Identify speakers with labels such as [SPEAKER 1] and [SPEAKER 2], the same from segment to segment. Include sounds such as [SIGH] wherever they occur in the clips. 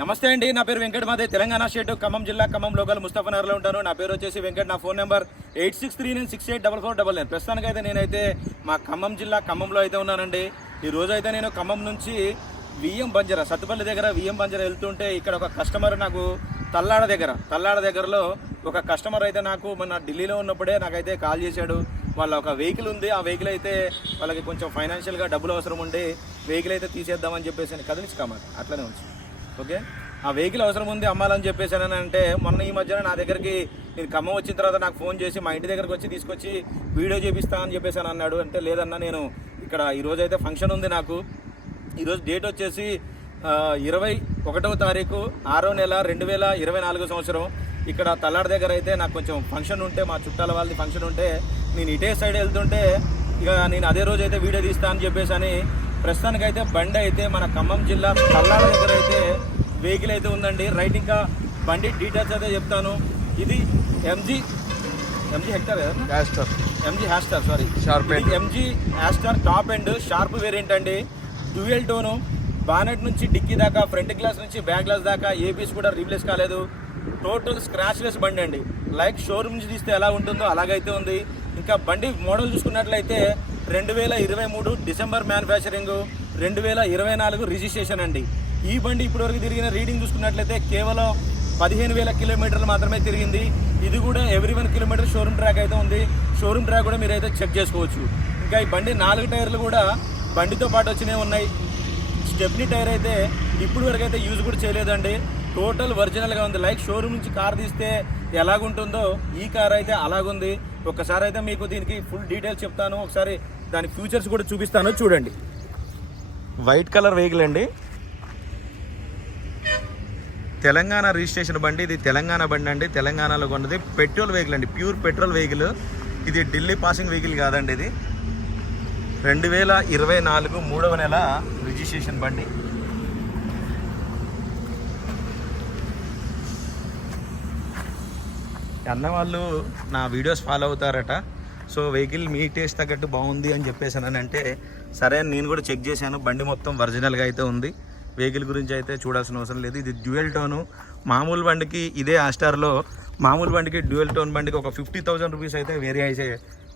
[SPEAKER 1] నమస్తే అండి నా పేరు వెంకట మాదే. తెలంగాణ స్టేట్ ఖమ్మం జిల్లా ఖమ్మం లోకల్ ముస్తఫనగర్లో ఉంటాను. నా పేరు వచ్చేసి వెంకట్. నా phone number eight six three nine six eight double four double nine. ప్రస్తుతానికి అయితే నేనైతే మా ఖమ్మం జిల్లా ఖమ్మంలో అయితే ఉన్నానండి. ఈ రోజు అయితే నేను ఖమ్మం నుంచి విఎం బంజర సత్తుపల్లి దగ్గర విఎం బంజర వెళ్తుంటే ఇక్కడ ఒక కస్టమర్ నాకు తల్లాడ దగ్గర తల్లాడ దగ్గరలో ఒక కస్టమర్ అయితే నాకు మన ఢిల్లీలో ఉన్నప్పుడే నాకైతే కాల్ చేశాడు. వాళ్ళ ఒక వెహికల్ ఉంది. ఆ వెహికల్ అయితే వాళ్ళకి కొంచెం ఫైనాన్షియల్గా డబ్బులు అవసరం ఉండి వెహికల్ అయితే తీసేద్దామని చెప్పేసి కదిలించి కామాట అట్లనే ఉంచు ఓకే? ఆ వెహికల్ అవసరం ఉంది అమ్మాలని చెప్పేసానని అంటే మొన్న ఈ మధ్యన నా దగ్గరికి నేను ఖమ్మం వచ్చిన తర్వాత నాకు ఫోన్ చేసి మా ఇంటి దగ్గరకు వచ్చి తీసుకొచ్చి వీడియో చేపిస్తా అని చెప్పేసి అని అన్నాడు. అంటే లేదన్నా నేను ఇక్కడ ఈరోజు అయితే ఫంక్షన్ ఉంది నాకు. ఈరోజు డేట్ వచ్చేసి ఇరవై ఒకటవ తారీఖు ఆరో నెల రెండు వేల ఇరవై నాలుగో సంవత్సరం. ఇక్కడ తల్లాడ దగ్గర అయితే నాకు కొంచెం ఫంక్షన్ ఉంటే మా చుట్టాల వాళ్ళది ఫంక్షన్ ఉంటే నేను ఇటే సైడ్ వెళ్తుంటే ఇక నేను అదే రోజు అయితే వీడియో తీస్తా అని చెప్పేసి అని ప్రస్తుతానికైతే బండి అయితే మన ఖమ్మం జిల్లా తల్లాడ దగ్గర అయితే వెహికల్ అయితే ఉందండి. రైట్ ఇంకా బండి డీటెయిల్స్ అయితే చెప్తాను. ఇది ఎంజీ ఎంజీ హెక్టర్ కదా?
[SPEAKER 2] Castor
[SPEAKER 1] MG Astor sorry
[SPEAKER 2] end.
[SPEAKER 1] MG Astor top end sharp variant అండి. డ్యూయల్ టోను బానెట్ నుంచి డిక్కీ దాకా ఫ్రంట్ గ్లాస్ నుంచి బ్యాక్ గ్లాస్ దాకా ఏ పీస్ కూడా రీప్లేస్ కాలేదు. టోటల్ స్క్రాచ్లెస్ బండి అండి. లైక్ షోరూమ్ నుంచి తీస్తే ఎలా ఉంటుందో అలాగైతే ఉంది. ఇంకా బండి మోడల్ చూసుకున్నట్లయితే రెండు వేల ఇరవై మూడు డిసెంబర్ మ్యానుఫ్యాక్చరింగ్ రెండు వేల ఇరవై నాలుగు రిజిస్ట్రేషన్ అండి. ఈ బండి ఇప్పటివరకు తిరిగిన రీడింగ్ చూసుకున్నట్లయితే కేవలం పదిహేను వేల కిలోమీటర్లు మాత్రమే తిరిగింది. ఇది కూడా every one kilometre showroom track అయితే ఉంది. షోరూమ్ ట్రాక్ కూడా మీరు అయితే చెక్ చేసుకోవచ్చు. ఇంకా ఈ బండి నాలుగు టైర్లు కూడా బండితో పాటు వచ్చినవి ఉన్నాయి. స్టెప్నీ టైర్ అయితే ఇప్పుడు వరకు అయితే యూజ్ కూడా చేయలేదండి. టోటల్ ఒరిజినల్గా ఉంది. లైక్ షోరూమ్ నుంచి కార్ తీస్తే ఎలాగుంటుందో ఈ కార్ అయితే అలాగుంది. ఒకసారి అయితే మీకు దీనికి ఫుల్ డీటెయిల్స్ చెప్తాను. ఒకసారి దాని ఫ్యూచర్స్ కూడా చూపిస్తాను. చూడండి. వైట్ కలర్ వెహికల్ అండి. తెలంగాణ రిజిస్ట్రేషన్ బండి ఇది తెలంగాణ బండి అండి. తెలంగాణలో కొన్నది పెట్రోల్ వెహికల్ అండి. Pure petrol vehicle. ఇది ఢిల్లీ పాసింగ్ వెహికల్ కాదండి ఇది. రెండు వేల ఇరవై నాలుగు మూడవ నెల రిజిస్ట్రేషన్ బండి. అన్న వాళ్ళు నా వీడియోస్ ఫాలో అవుతారట. సో వెహికల్ మీ టేస్ట్ తగ్గట్టు బాగుంది అని చెప్పేసాను అంటే సరే అని నేను కూడా చెక్ చేశాను. బండి మొత్తం ఒరిజినల్గా అయితే ఉంది. వెహికల్ గురించి అయితే చూడాల్సిన అవసరం లేదు. ఇది డ్యూయల్ టోను. మామూలు బండికి ఇదే ఆస్టార్లో మామూలు బండికి డ్యూయల్ టోన్ బండికి ఒక ఫిఫ్టీ థౌసండ్ రూపీస్ అయితే వేరియేషన్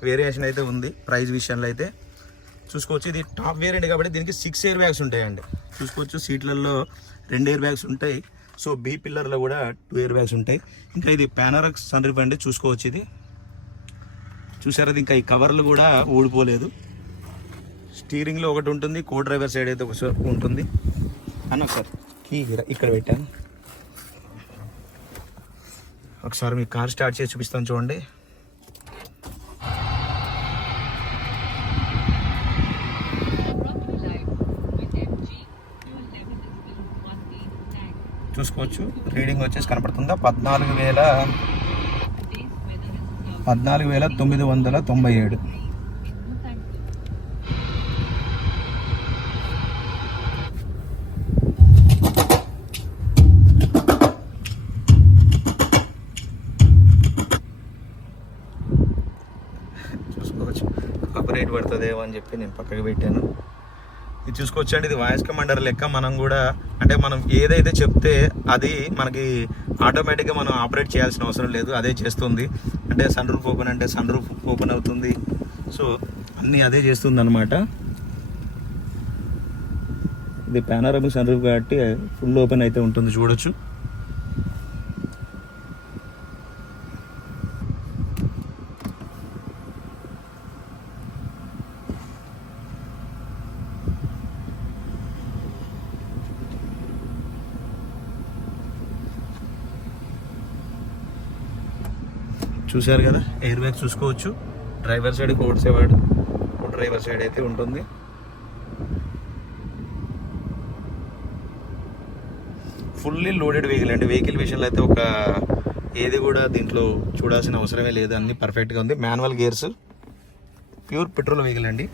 [SPEAKER 1] వేరియేషన్ అయితే ఉంది ప్రైస్ విషయంలో అయితే. చూసుకోవచ్చు. ఇది టాప్ వేరియంట్ కాబట్టి దీనికి సిక్స్ ఎయిర్ బ్యాగ్స్ ఉంటాయండి. చూసుకోవచ్చు. సీట్లలో రెండు ఎయిర్ బ్యాగ్స్ ఉంటాయి. సో బీ పిల్లర్లో కూడా టూ ఎయిర్ బ్యాగ్స్ ఉంటాయి. ఇంకా ఇది ప్యానరక్ సన్ రూఫ్ అండి. చూసుకోవచ్చు ఇది. చూసారా ఇంకా ఈ కవర్లు కూడా ఊడిపోలేదు. స్టీరింగ్లో ఒకటి ఉంటుంది కో డ్రైవర్ సైడ్ అయితే ఒక ఉంటుంది. అన్న ఒకసారి కీ ఇక్కడ- ఇక్కడ పెట్టాను. ఒకసారి మీ కార్ స్టార్ట్ చేసి చూపిస్తాను చూడండి. చూసుకోవచ్చు. రీడింగ్ వచ్చేసి కనపడుతుందా? పద్నాలుగు వేల పద్నాలుగు వేల తొమ్మిది వందల తొంభై ఏడు. చూసుకోవచ్చు. కాపరేట్ పడుతుందేమో అని చెప్పి నేను పక్కకి పెట్టాను. ఇది చూసుకోవచ్చండి ఇది వాయిస్ కమాండర్ లెక్క. మనం కూడా అంటే మనం ఏదైతే చెప్తే అది మనకి ఆటోమేటిక్గా మనం ఆపరేట్ చేయాల్సిన అవసరం లేదు. అదే చేస్తుంది. అంటే సన్ రూఫ్ ఓపెన్ అంటే సన్ రూఫ్ ఓపెన్ అవుతుంది. సో అన్నీ అదే చేస్తుంది అనమాట ఇది పానారమిక్ సన్ రూఫ్ కాబట్టి ఫుల్ ఓపెన్ అయితే ఉంటుంది చూడొచ్చు. చూశారు కదా ఎయిర్ బ్యాగ్ చూసుకోవచ్చు. Driver side co side driver side అయితే ఉంటుంది. ఫుల్లీ లోడెడ్ వెహికల్ అండి. వెహికల్ విషయంలో అయితే ఒక ఏది కూడా దీంట్లో చూడాల్సిన అవసరమే లేదు. అన్ని పర్ఫెక్ట్గా ఉంది. Manual gears pure petrol vehicle అండి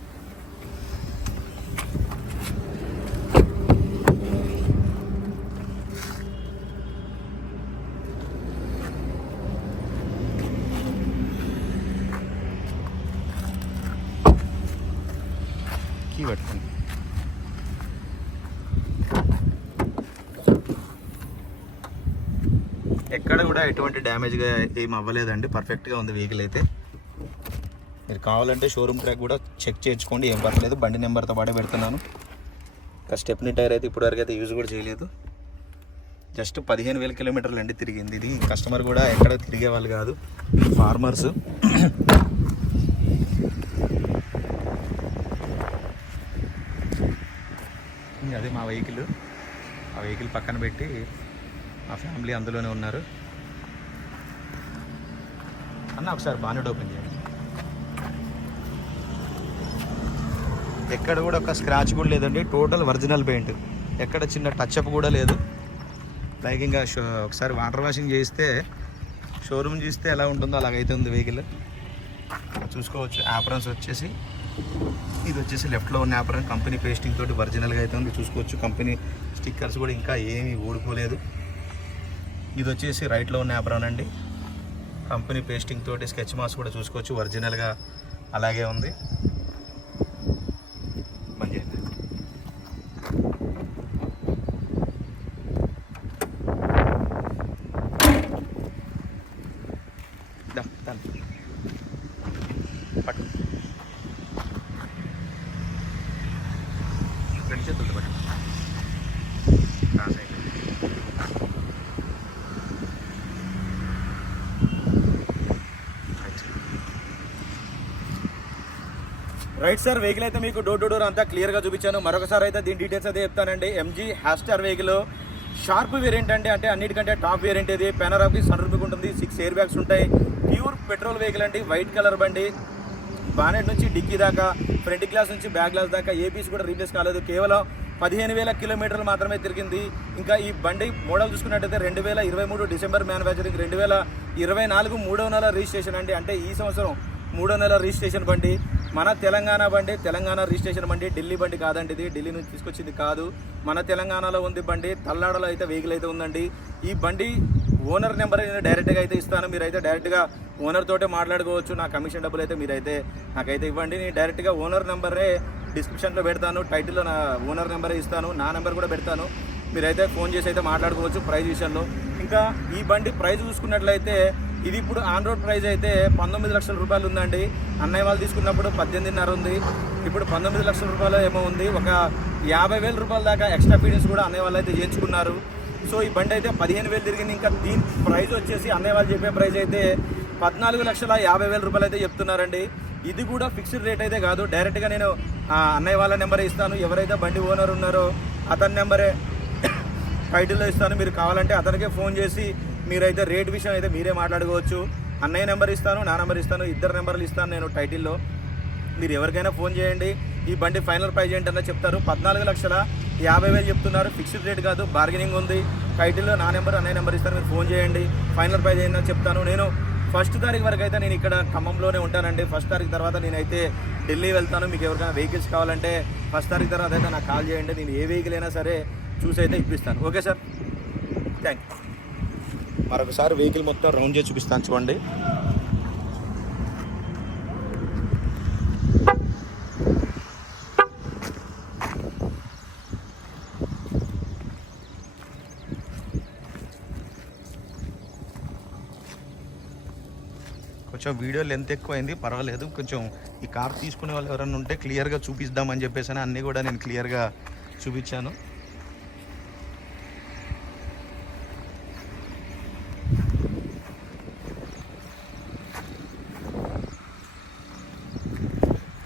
[SPEAKER 1] కీ పట్టుకోండి ఎక్కడ కూడా ఎటువంటి డ్యామేజ్గా ఏం అవ్వలేదండి. పర్ఫెక్ట్గా ఉంది వెహికల్ అయితే. మీరు కావాలంటే షోరూమ్ ట్రాక్ కూడా చెక్ చేయించుకోండి. ఏం పర్లేదు బండి నెంబర్తో పాటే పెడుతున్నాను. ఇంకా స్టెప్ని టైర్ అయితే ఇప్పటివరకు అయితే యూజ్ కూడా చేయలేదు. జస్ట్ పదిహేను వేల కిలోమీటర్లు అండి తిరిగింది ఇది. కస్టమర్ కూడా ఎక్కడ తిరిగే వాళ్ళు కాదు. ఫార్మర్స్ [COUGHS] అదే మా వెహికల్ ఆ వెహికల్ పక్కన పెట్టి మా ఫ్యామిలీ అందులోనే ఉన్నారు. అన్న ఒకసారి బానెట్ ఓపెన్ చేయండి. ఎక్కడ కూడా ఒక స్క్రాచ్ కూడా లేదండి. Total original paint. ఎక్కడ చిన్న టచ్ అప్ కూడా లేదు. లైక్ ఇంకా షో ఒకసారి వాటర్ వాషింగ్ చేస్తే షోరూమ్ చూస్తే ఎలా ఉంటుందో అలాగైతే ఉంది వెహికల్ చూసుకోవచ్చు. యాప్రన్స్ వచ్చేసి ఇది వచ్చేసి లెఫ్ట్లో ఉన్న ఆపరన్ కంపెనీ పేస్టింగ్ తోటి ఒరిజినల్గా అయితే ఉంది. చూసుకోవచ్చు. కంపెనీ స్టిక్కర్స్ కూడా ఇంకా ఏమీ ఊడిపోలేదు. ఇది వచ్చేసి రైట్లో ఉన్న యాప్రాన్ అండి. కంపెనీ పేస్టింగ్ తోటి స్కెచ్ మాస్ కూడా చూసుకోవచ్చు. ఒరిజినల్గా అలాగే ఉంది. పట్టు. రెండు చేతులతో పట్టు ఆ సైడ్. రైట్ సార్ వెహికల్ అయితే మీకు డోర్ టు డోర్ అంతా క్లియర్గా చూపించాను. మరొకసారి అయితే దీని డీటెయిల్స్ అయితే చెప్తానండి. MG Hector vehicle sharp variant అంటే అంటే అన్నిటికంటే టాప్ వేరియంట్ ఇది. పెనరాఫీ సన్ రూఫ్ ఉంటుంది సిక్స్ ఎయిర్ బ్యాగ్స్ ఉంటాయి. ప్యూర్ పెట్రోల్ వెహికల్ అండి వైట్ కలర్ బండి. బానెట్ నుంచి డిక్కీ దాకా ఫ్రంట్ గ్లాస్ నుంచి బ్యాక్ గ్లాస్ దాకా ఏపీస్ కూడా రీప్లేస్ కాలేదు. కేవలం పదిహేను వేల కిలోమీటర్లు మాత్రమే తిరిగింది. ఇంకా ఈ బండి మోడల్ చూసుకున్నట్టయితే రెండు వేల ఇరవై మూడు డిసెంబర్ మ్యానుఫ్యాక్చరింగ్ రెండు వేల ఇరవై నాలుగు మూడవ నెల రిజిస్ట్రేషన్ అండి. అంటే ఈ సంవత్సరం మూడో నెల రిజిస్ట్రేషన్ బండి. మన తెలంగాణ బండి తెలంగాణ రిజిస్ట్రేషన్ బండి ఢిల్లీ బండి కాదండి ఇది. ఢిల్లీ నుంచి తీసుకొచ్చింది కాదు. మన తెలంగాణలో ఉంది బండి తల్లాడలో అయితే వెహికల్ అయితే ఉందండి. ఈ బండి ఓనర్ నెంబర్ నేను డైరెక్ట్గా అయితే ఇస్తాను. మీరైతే డైరెక్ట్గా ఓనర్ తోటే మాట్లాడుకోవచ్చు. నా కమిషన్ డబ్బులు అయితే మీరైతే నాకైతే ఇవ్వండి. నేను డైరెక్ట్గా ఓనర్ నెంబరే డిస్క్రిప్షన్లో పెడతాను. టైటిల్లో నా ఓనర్ నెంబరే ఇస్తాను. నా నెంబర్ కూడా పెడతాను. మీరైతే ఫోన్ చేసి అయితే మాట్లాడుకోవచ్చు ప్రైజ్ విషయంలో. ఇంకా ఈ బండి ప్రైజ్ చూసుకున్నట్లయితే ఇది ఇప్పుడు ఆన్ రోడ్ ప్రైస్ అయితే పంతొమ్మిది లక్షల రూపాయలు ఉందండి. అన్నయ్య వాళ్ళు తీసుకున్నప్పుడు పద్దెనిమిదిన్నర ఉంది. ఇప్పుడు పంతొమ్మిది లక్షల రూపాయలు ఏమో ఉంది. ఒక యాభై వేల రూపాయల దాకా ఎక్స్ట్రా ఫీడింగ్స్ కూడా అన్నయ్య వాళ్ళు అయితే చేయించుకున్నారు. సో ఈ బండి అయితే పదిహేను వేలు తిరిగింది. ఇంకా దీని ప్రైస్ వచ్చేసి అన్నయ్య వాళ్ళు చెప్పే ప్రైస్ అయితే పద్నాలుగు లక్షల యాభై వేల రూపాయలు అయితే చెప్తున్నారండి. ఇది కూడా ఫిక్స్డ్ రేట్ అయితే కాదు. డైరెక్ట్గా నేను అన్నయ్య వాళ్ళ నెంబర్ ఇస్తాను. ఎవరైతే బండి ఓనర్ ఉన్నారో అతని నెంబరే [COUGHS] టైటిల్లో ఇస్తాను. మీరు కావాలంటే అతనికే ఫోన్ చేసి మీరైతే రేట్ విషయం అయితే మీరే మాట్లాడుకోవచ్చు. అన్నయ్య నెంబర్ ఇస్తాను నా నెంబర్ ఇస్తాను ఇద్దరు నెంబర్లు ఇస్తాను నేను టైటిల్లో. మీరు ఎవరికైనా ఫోన్ చేయండి. ఈ బండి ఫైనల్ ప్రైజ్ ఏంటన్నా చెప్తారు. పద్నాలుగు లక్షల యాభై వేలు చెప్తున్నారు. ఫిక్స్డ్ రేట్ కాదు బార్గెనింగ్ ఉంది. టైటిల్లో నా నెంబర్ అన్నయ్య నెంబర్ ఇస్తాను. మీరు ఫోన్ చేయండి. ఫైనల్ ప్రైజ్ ఏంటని చెప్తాను. నేను ఫస్ట్ తారీఖు వరకు అయితే నేను ఇక్కడ ఖమ్మంలోనే ఉంటానండి. ఫస్ట్ తారీఖు తర్వాత నేనైతే ఢిల్లీ వెళ్తాను. మీకు ఎవరికైనా వెహికల్స్ కావాలంటే ఫస్ట్ తారీఖు తర్వాత అయితే నాకు కాల్ చేయండి. నేను ఏ వెహికల్ అయినా సరే చూసి అయితే ఇప్పిస్తాను. Okay sir? థ్యాంక్ యూ మరొకసారి వెహికల్ మొత్తం రౌండ్ చేసి చూపిస్తాను చూడండి. కొంచెం వీడియో లెంత్ ఎక్కువైంది పర్వాలేదు. కొంచెం ఈ కార్ తీసుకునే వాళ్ళు ఎవరైనా ఉంటే క్లియర్గా చూపిద్దామని చెప్పేసి అన్నీ కూడా నేను క్లియర్గా చూపించాను.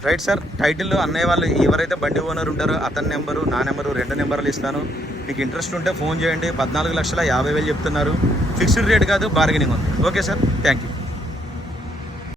[SPEAKER 1] రైట్ సార్ టైటిల్ అన్నయ్య వాళ్ళు ఎవరైతే బండి ఓనర్ ఉంటారో అతని నెంబరు నా నెంబరు రెండు నెంబర్లు ఇస్తాను. మీకు ఇంట్రెస్ట్ ఉంటే ఫోన్ చేయండి. పద్నాలుగు లక్షల యాభై వేలు చెప్తున్నారు. ఫిక్స్డ్ రేట్ కాదు బార్గెనింగ్ ఉంది. Okay sir thank you